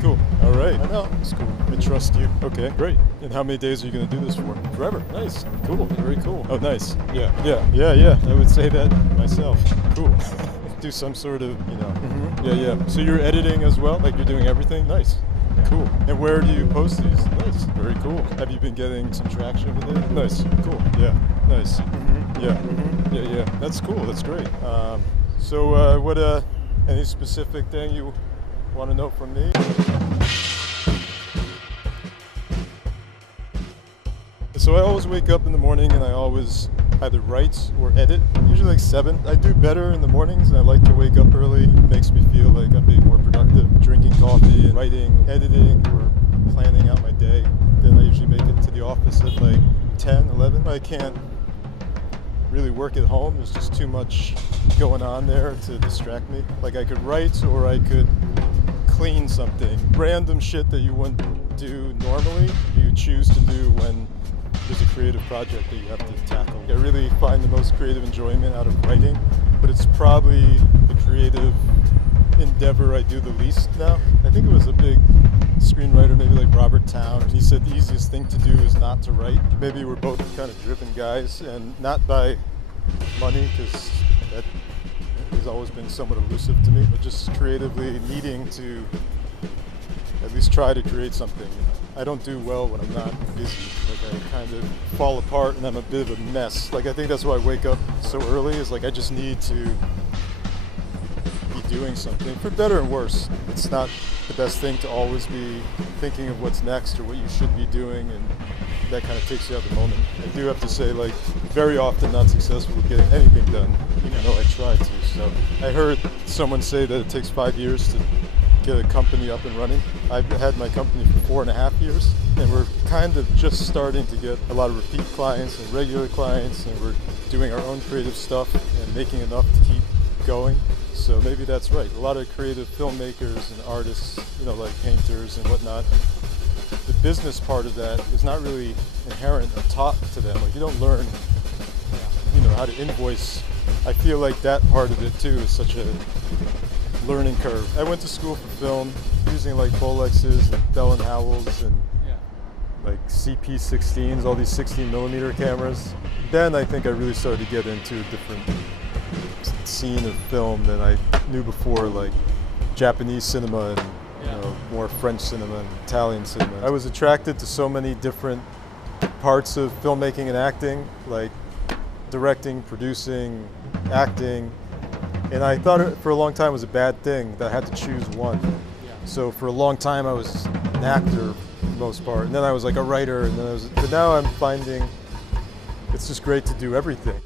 Cool. All right. I know. It's cool. I trust you. Okay, great. And how many days are you going to do this for? Forever. Nice. Cool. Very cool. Oh, nice. Yeah. I would say that myself. Cool. Do some sort of, Yeah. So you're editing as well? Like you're doing everything? Nice. Cool. And where do you post these? Nice. Very cool. Have you been getting some traction with it? Nice. Cool. Yeah. Nice. Yeah. That's cool. That's great. So what any specific thing you want to know from me? So I always wake up in the morning and I always either write or edit, usually like 7. I do better in the mornings and I like to wake up early. It makes me feel like I'm being more productive, drinking coffee and writing, editing, or planning out my day. Then I usually make it to the office at like 10, 11. I can't really work at home. There's just too much going on there to distract me. Like I could write or I could clean something. Random shit that you wouldn't do normally, you choose to do when there's a creative project that you have to tackle. I really find the most creative enjoyment out of writing, but it's probably the creative endeavor I do the least now. I think it was a big screenwriter, maybe like Robert Town. He said the easiest thing to do is not to write. Maybe we're both kind of driven guys, and not by money, because that has always been somewhat elusive to me, but just creatively needing to at least try to create something. I don't do well when I'm not busy. Like I kind of fall apart and I'm a bit of a mess. Like I think that's why I wake up so early, is like I just need to be doing something, for better and worse. It's not the best thing to always be thinking of what's next or what you should be doing, and that kind of takes you out of the moment. I do have to say, like, very often not successful with getting anything done, even though I try to. So I heard someone say that it takes 5 years to get a company up and running. I've had my company for 4.5 years, and we're kind of just starting to get a lot of repeat clients and regular clients, and we're doing our own creative stuff and making enough to keep going. So maybe that's right. A lot of creative filmmakers and artists, like painters and whatnot, the business part of that is not really inherent or taught to them. Like you don't learn, how to invoice. I feel like that part of it too is such a learning curve. I went to school for film using like Bolexes and Bell & Howells and like CP16s, all these 16mm cameras. Then I think I really started to get into a different scene of film than I knew before, like Japanese cinema and more French cinema and Italian cinema. I was attracted to so many different parts of filmmaking and acting, like directing, producing, acting. And I thought it for a long time was a bad thing, that I had to choose one. So for a long time I was an actor for the most part, and then I was like a writer, and then but now I'm finding it's just great to do everything.